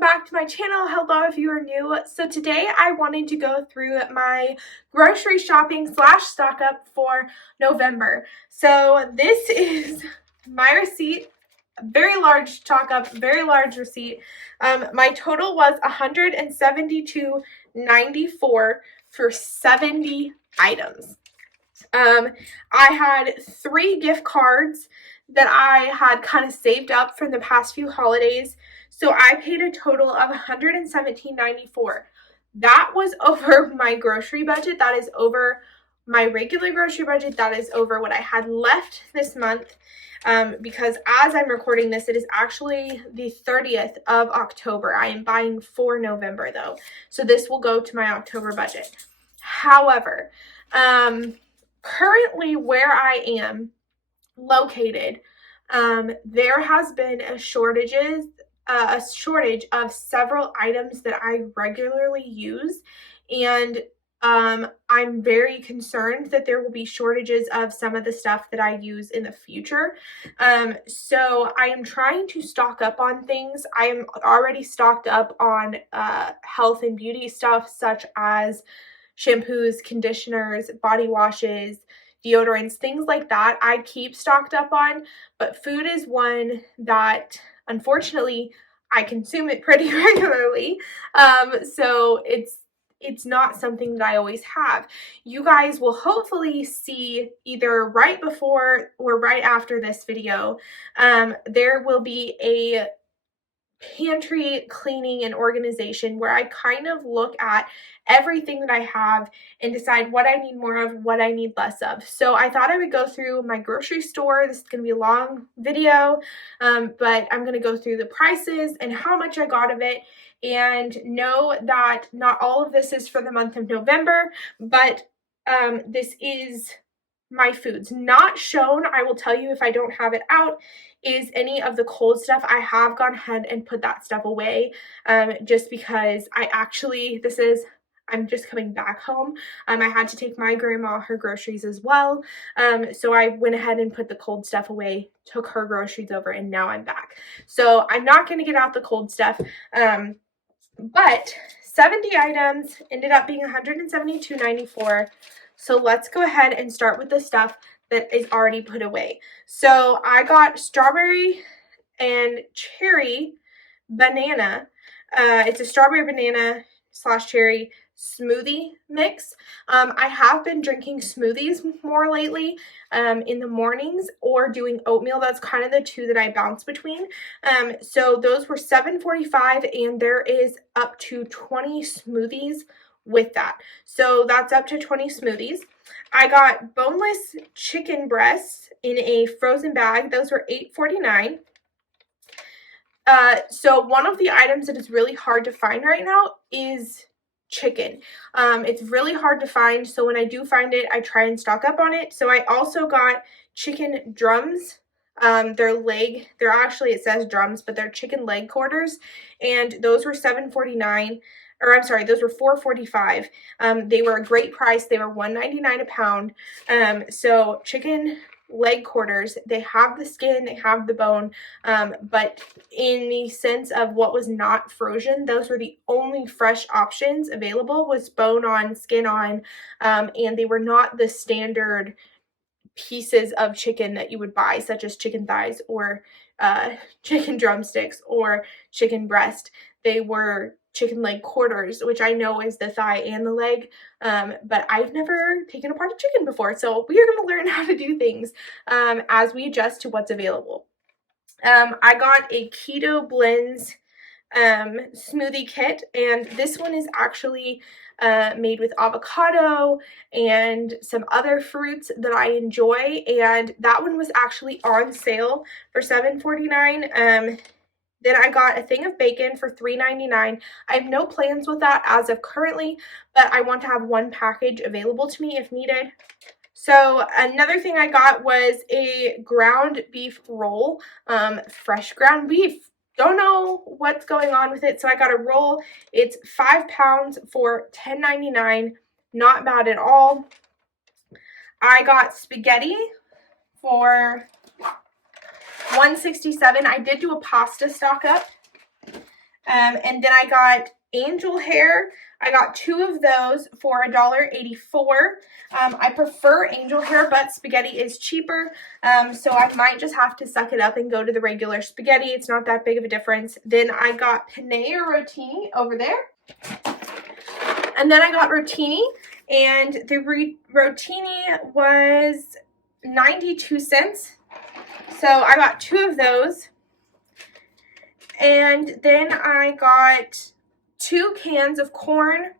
welcome back to my channel. Hello if you are new. So today I wanted to go through my grocery shopping slash stock up for November. So this is my receipt, very large stock up, very large receipt. My total was $172.94 for 70 items. I had 3 gift cards that I had kind of saved up from the past few holidays. So I paid a total of $117.94. That was over my grocery budget. That is over my regular grocery budget. That is over what I had left this month. Because as I'm recording this, it is actually the 30th of October. I am buying for November though. So this will go to my October budget. However, currently where I am located, there has been a shortage of several items that I regularly use, and I'm very concerned that there will be shortages of some of the stuff that I use in the future. So I am trying to stock up on things. I am already stocked up on health and beauty stuff such as shampoos, conditioners, body washes, deodorants, things like that I keep stocked up on, but food is one that unfortunately I consume it pretty regularly. So it's not something that I always have. You guys will hopefully see either right before or right after this video, there will be a pantry cleaning and organization where I kind of look at everything that I have and decide what I need more of, what I need less of. So I thought I would go through my grocery store. This is going to be a long video, but I'm going to go through the prices and how much I got of it. And know that not all of this is for the month of November, but this is my foods. Not shown, I will tell you if I don't have it out, is any of the cold stuff. I have gone ahead and put that stuff away, just because I'm just coming back home. I had to take my grandma her groceries as well. So I went ahead and put the cold stuff away, took her groceries over, and now I'm back. So I'm not going to get out the cold stuff. But 70 items ended up being $172.94. So let's go ahead and start with the stuff that is already put away. So I got strawberry and cherry banana. It's a strawberry banana / cherry smoothie mix. I have been drinking smoothies more lately in the mornings or doing oatmeal. That's kind of the two that I bounce between. So those were $7.45, and there is up to 20 smoothies with that. So that's up to 20 smoothies. I got boneless chicken breasts in a frozen bag. Those were $8.49. So one of the items that is really hard to find right now is chicken. It's really hard to find, so when I do find it, I try and stock up on it. So I also got chicken drums. They're actually, it says drums, but they're chicken leg quarters, and those were $7.49. Or I'm sorry, those were $4.45. They were a great price. They were $1.99 a pound. So chicken leg quarters, they have the skin, they have the bone, but in the sense of what was not frozen, those were the only fresh options available, was bone on, skin on, and they were not the standard pieces of chicken that you would buy, such as chicken thighs or chicken drumsticks or chicken breast. They were chicken leg quarters, which I know is the thigh and the leg, but I've never taken apart a chicken before, so we are going to learn how to do things as we adjust to what's available. I got a keto blends smoothie kit, and this one is actually made with avocado and some other fruits that I enjoy, and that one was actually on sale for $7.49. Then I got a thing of bacon for $3.99. I have no plans with that as of currently, but I want to have one package available to me if needed. So another thing I got was a ground beef roll, fresh ground beef. Don't know what's going on with it, so I got a roll. It's 5 pounds for $10.99. Not bad at all. I got spaghetti for $167. I did do a pasta stock up. And then I got angel hair. I got 2 of those for $1.84. I prefer angel hair, but spaghetti is cheaper, so I might just have to suck it up and go to the regular spaghetti. It's not that big of a difference. Then I got penne or rotini over there. And then I got rotini, and the rotini was 92 cents. So I got 2 of those. And then I got 2 cans of corn,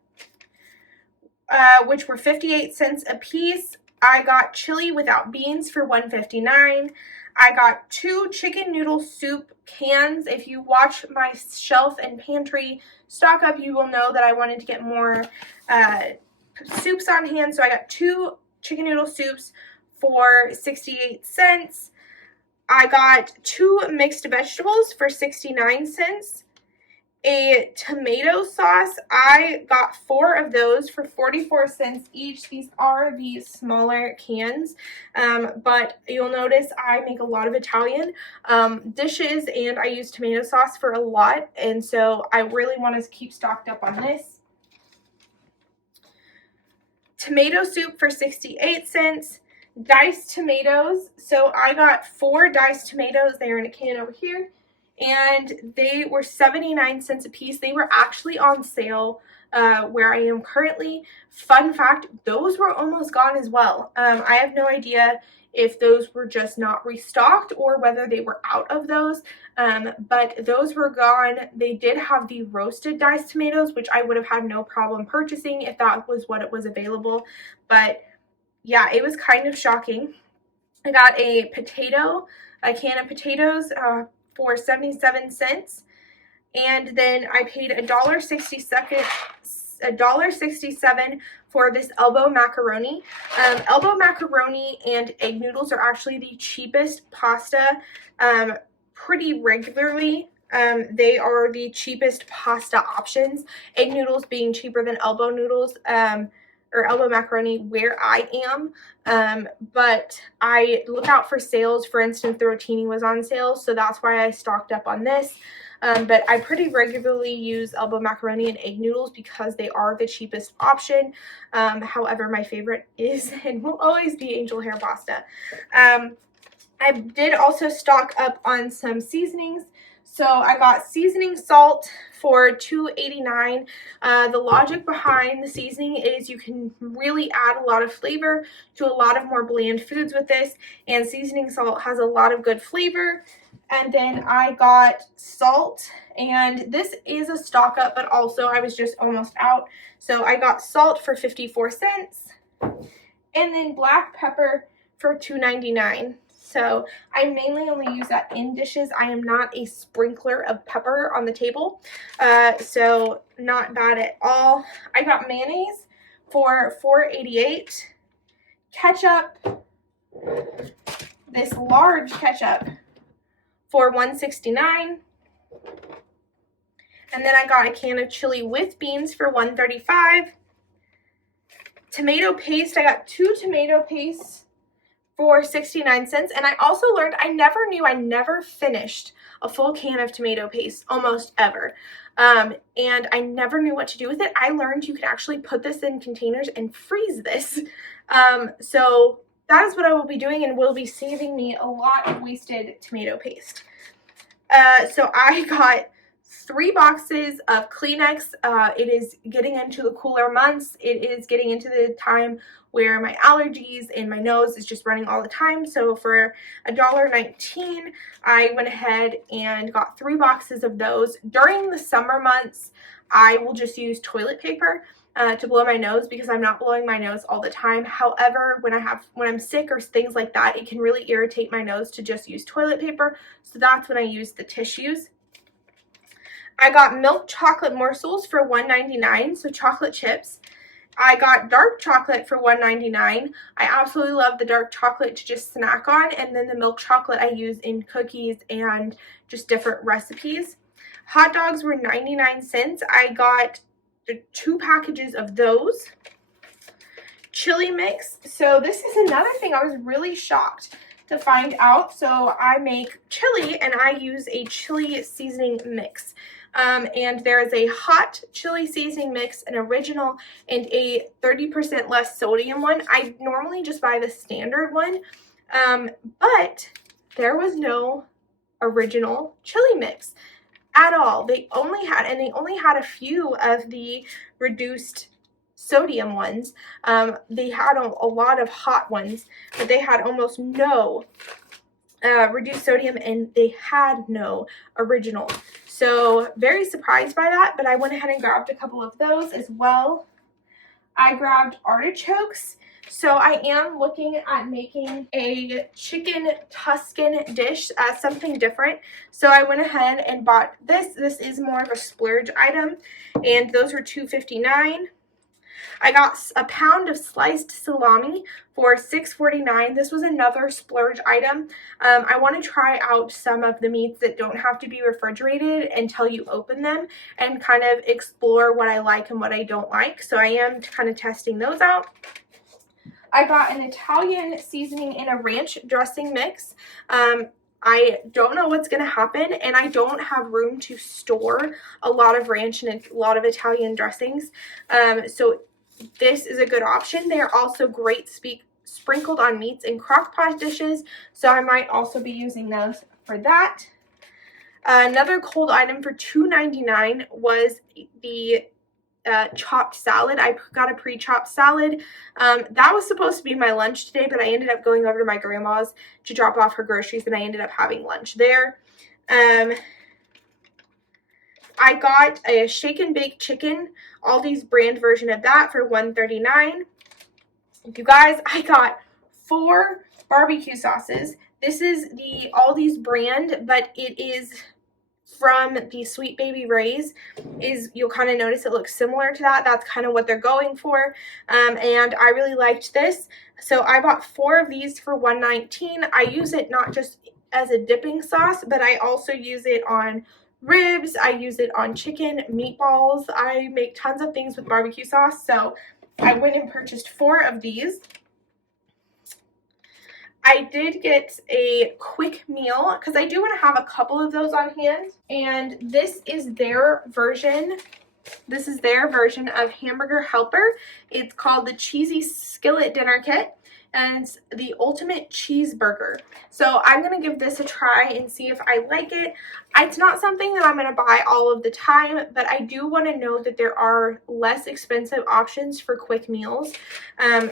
which were 58 cents a piece. I got chili without beans for $1.59. I got 2 chicken noodle soup cans. If you watch my shelf and pantry stock up, you will know that I wanted to get more soups on hand. So I got 2 chicken noodle soups for 68 cents. I got 2 mixed vegetables for 69 cents. A tomato sauce, I got 4 of those for 44 cents each. These are the smaller cans, but you'll notice I make a lot of Italian dishes, and I use tomato sauce for a lot, and so I really want to keep stocked up on this. Tomato soup for 68 cents. Diced tomatoes, so I got 4 diced tomatoes. They are in a can over here, and they were 79 cents a piece. They were actually on sale where I am currently. Fun fact, those were almost gone as well. I have no idea if those were just not restocked or whether they were out of those, but those were gone. They did have the roasted diced tomatoes, which I would have had no problem purchasing if that was what it was available, but yeah, it was kind of shocking. I got a can of potatoes for 77 cents. And then I paid $1.67 for this elbow macaroni. Elbow macaroni and egg noodles are actually the cheapest pasta pretty regularly. They are the cheapest pasta options. Egg noodles being cheaper than elbow noodles. Or elbow macaroni where I am, but I look out for sales. For instance, the rotini was on sale, so that's why I stocked up on this. But I pretty regularly use elbow macaroni and egg noodles because they are the cheapest option. However, my favorite is and will always be angel hair pasta. I did also stock up on some seasonings. So I got seasoning salt for $2.89. The logic behind the seasoning is you can really add a lot of flavor to a lot of more bland foods with this, and seasoning salt has a lot of good flavor. And then I got salt, and this is a stock up, but also I was just almost out. So I got salt for 54 cents, and then black pepper for $2.99. So I mainly only use that in dishes. I am not a sprinkler of pepper on the table, so not bad at all. I got mayonnaise for $4.88. Ketchup, this large ketchup for $1.69. And then I got a can of chili with beans for $1.35. Tomato paste, I got 2 tomato pastes for 69 cents. And I also learned I never finished a full can of tomato paste, almost ever. And I never knew what to do with it. I learned you can actually put this in containers and freeze this. So that is what I will be doing, and will be saving me a lot of wasted tomato paste. So I got 3 boxes of Kleenex. It is getting into the cooler months. It is getting into the time where my allergies and my nose is just running all the time. So for $1.19, I went ahead and got 3 boxes of those. During the summer months, I will just use toilet paper to blow my nose because I'm not blowing my nose all the time. However, when I'm sick or things like that, it can really irritate my nose to just use toilet paper. So that's when I use the tissues. I got milk chocolate morsels for $1.99, so chocolate chips. I got dark chocolate for $1.99. I absolutely love the dark chocolate to just snack on, and then the milk chocolate I use in cookies and just different recipes. Hot dogs were 99 cents. I got 2 packages of those. Chili mix. So this is another thing I was really shocked to find out. So I make chili, and I use a chili seasoning mix. And there is a hot chili seasoning mix, an original, and a 30% less sodium one. I normally just buy the standard one, but there was no original chili mix at all. They only had a few of the reduced sodium ones. They had a lot of hot ones, but they had almost no reduced sodium, and they had no original. So very surprised by that, but I went ahead and grabbed a couple of those as well. I grabbed artichokes. So I am looking at making a chicken Tuscan dish, something different. So I went ahead and bought this. This is more of a splurge item, and those were $2.59. I got a pound of sliced salami for $6.49. This was another splurge item. I want to try out some of the meats that don't have to be refrigerated until you open them, and kind of explore what I like and what I don't like. So I am kind of testing those out. I got an Italian seasoning and a ranch dressing mix. I don't know what's going to happen, and I don't have room to store a lot of ranch and a lot of Italian dressings. So this is a good option. They are also great sprinkled on meats and crock pot dishes, so I might also be using those for that. Another cold item for $2.99 was the chopped salad. I got a pre-chopped salad. That was supposed to be my lunch today, but I ended up going over to my grandma's to drop off her groceries, and I ended up having lunch there. I got a shake and bake chicken, Aldi's brand version of that, for $1.39. You guys, I got 4 barbecue sauces. This is the Aldi's brand, but it is from the Sweet Baby Ray's. You'll kind of notice it looks similar to that. That's kind of what they're going for. And I really liked this. So I bought 4 of these for $1.19. I use it not just as a dipping sauce, but I also use it on ribs. I use it on chicken, meatballs. I make tons of things with barbecue sauce. So I went and purchased 4 of these. I did get a quick meal because I do want to have a couple of those on hand. And this is their version. This is their version of Hamburger Helper. It's called the Cheesy Skillet Dinner Kit, and it's the ultimate cheeseburger. So I'm going to give this a try and see if I like it. It's not something that I'm going to buy all of the time, but I do want to know that there are less expensive options for quick meals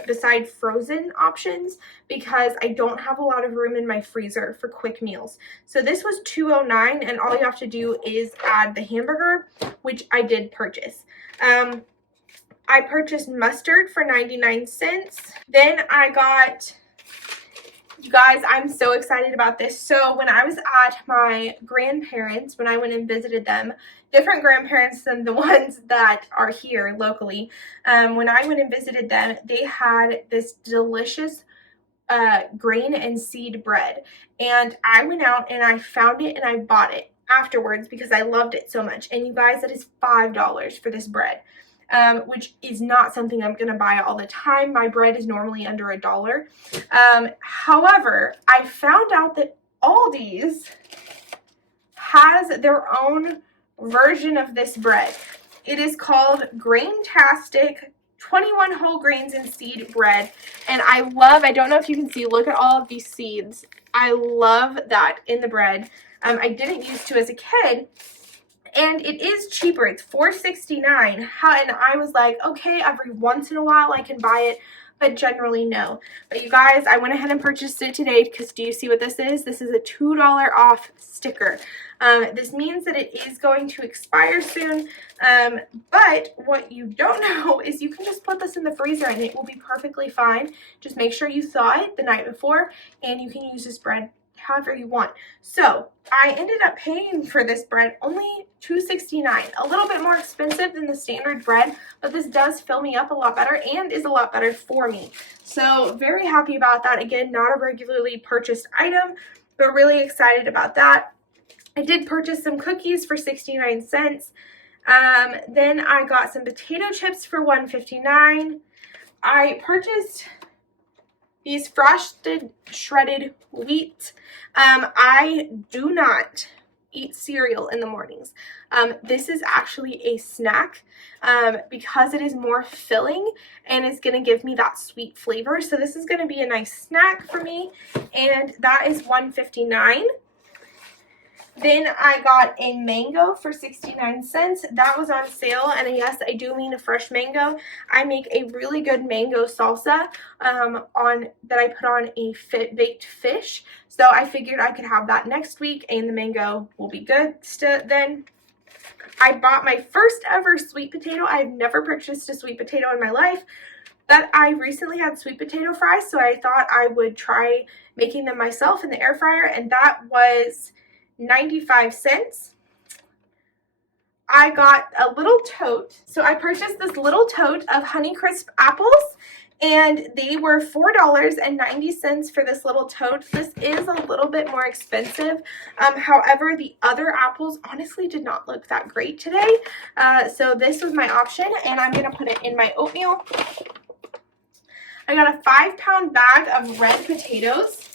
besides frozen options, because I don't have a lot of room in my freezer for quick meals. So this was $2.09, and all you have to do is add the hamburger, which I did purchase. I purchased mustard for 99 cents. Then I got, you guys, I'm so excited about this. So when I was at my grandparents, when I went and visited them, different grandparents than the ones that are here locally, when I went and visited them, they had this delicious grain and seed bread. And I went out and I found it and I bought it afterwards because I loved it so much. And you guys, that is $5 for this bread. Which is not something I'm going to buy all the time. My bread is normally under $1. However, I found out that Aldi's has their own version of this bread. It is called Graintastic 21 whole grains and seed bread. And I don't know if you can see, look at all of these seeds. I love that in the bread. I didn't used to as a kid. And it is cheaper. It's $4.69. And I was like, okay, every once in a while I can buy it, but generally no. But you guys, I went ahead and purchased it today because do you see what this is? This is a $2 off sticker. This means that it is going to expire soon. But what you don't know is you can just put this in the freezer and it will be perfectly fine. Just make sure you thaw it the night before, and you can use this bread however you want. So I ended up paying for this bread only $2.69, a little bit more expensive than the standard bread, but this does fill me up a lot better and is a lot better for me. So very happy about that. Again, not a regularly purchased item, but really excited about that. I did purchase some cookies for 69 cents. Then I got some potato chips for $1.59. I purchased these frosted shredded wheat. I do not eat cereal in the mornings. This is actually a snack because it is more filling and it's going to give me that sweet flavor. So this is going to be a nice snack for me, and that is $1.59. Then I got a mango for 69 cents. That was on sale, and yes, I do mean a fresh mango. I make a really good mango salsa that I put on a baked fish. So I figured I could have that next week, and the mango will be good then. I bought my first ever sweet potato. I've never purchased a sweet potato in my life, but I recently had sweet potato fries, so I thought I would try making them myself in the air fryer, and that was 95 cents. I got a little tote. So I purchased this little tote of Honeycrisp apples, and they were $4.90 for this little tote. This is a little bit more expensive. However, the other apples honestly did not look that great today. So this was my option, and I'm going to put it in my oatmeal. I got a 5-pound bag of red potatoes.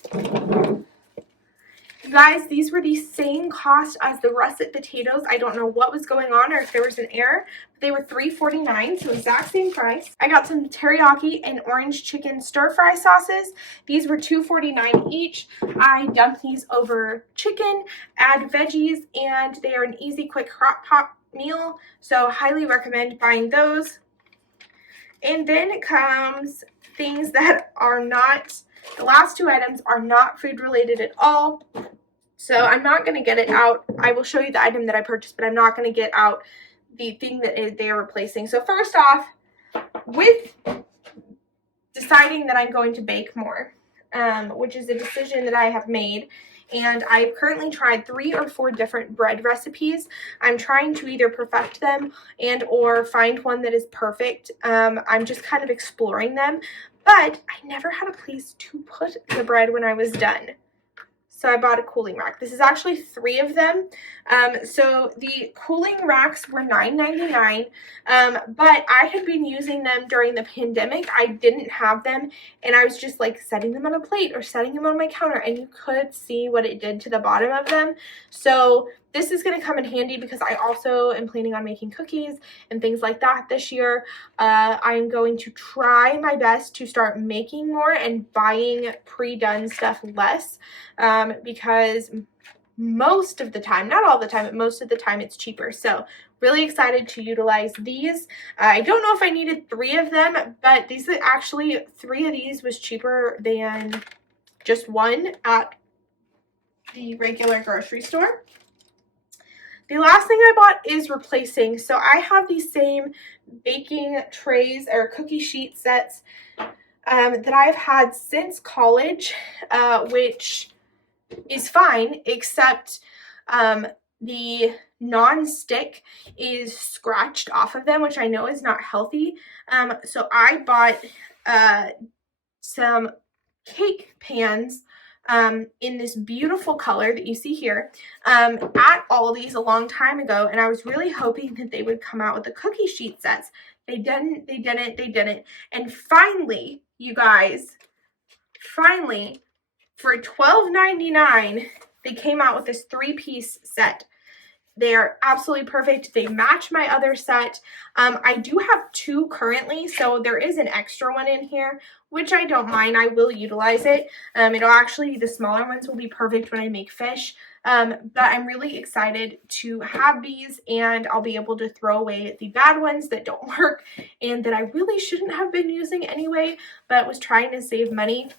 You guys, these were the same cost as the russet potatoes. I don't know what was going on or if there was an error, but they were $3.49, so exact same price. I got some teriyaki and orange chicken stir-fry sauces. These were $2.49 each. I dumped these over chicken, add veggies, and they are an easy, quick crock pot meal, so highly recommend buying those. And then it comes things that are not, the last two items are not food related at all. So I'm not going to get it out. I will show you the item that I purchased, but I'm not going to get out the thing that they are replacing. So first off, with deciding that I'm going to bake more, which is a decision that I have made, and I've currently tried 3 or 4 different bread recipes. I'm trying to either perfect them and or find one that is perfect. I'm just kind of exploring them, but I never had a place to put the bread when I was done. So I bought a cooling rack. This is actually 3 of them. So the cooling racks were $9.99, but I had been using them during the pandemic. I didn't have them, and I was just like setting them on a plate or setting them on my counter, and you could see what it did to the bottom of them. So this is going to come in handy because I also am planning on making cookies and things like that this year. I am going to try my best to start making more and buying pre-done stuff less, because most of the time, not all the time, but most of the time it's cheaper. So really excited to utilize these. I don't know if I needed 3 of them, but these actually 3 of these was cheaper than just 1 at the regular grocery store. The last thing I bought is replacing. So I have these same baking trays or cookie sheet sets that I've had since college, which is fine, except the non-stick is scratched off of them, which I know is not healthy. So I bought some cake pans in this beautiful color that you see here at Aldi's a long time ago, and I was really hoping that they would come out with the cookie sheet sets. They didn't, and finally, you guys, for $12.99, they came out with this 3-piece set. They are absolutely perfect. They match my other set. I do have 2 currently, so there is an extra one in here, which I don't mind. I will utilize it. It'll actually, the smaller ones will be perfect when I make fish. But I'm really excited to have these, and I'll be able to throw away the bad ones that don't work and that I really shouldn't have been using anyway, but was trying to save money.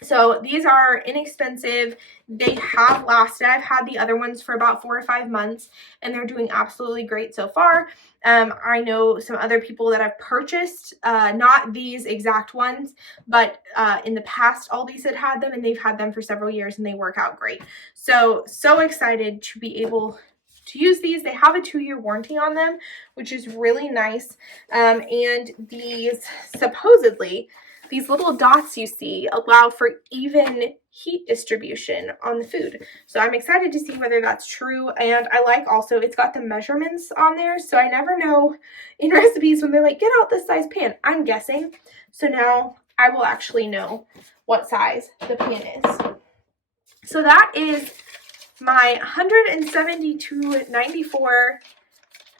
So these are inexpensive. They have lasted. I've had the other ones for about 4 or 5 months, and they're doing absolutely great so far. I know some other people that have purchased, not these exact ones, but in the past, Aldi's had them, and they've had them for several years, and they work out great. So excited to be able to use these. They have a 2-year warranty on them, which is really nice. And these supposedly, these little dots you see allow for even heat distribution on the food. So I'm excited to see whether that's true. And I like also, it's got the measurements on there. So I never know in recipes when they're like, get out this size pan. I'm guessing. So now I will actually know what size the pan is. So that is my $172.94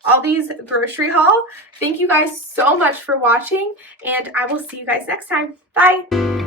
Aldi's grocery haul. Thank you guys so much for watching, and I will see you guys next time. Bye!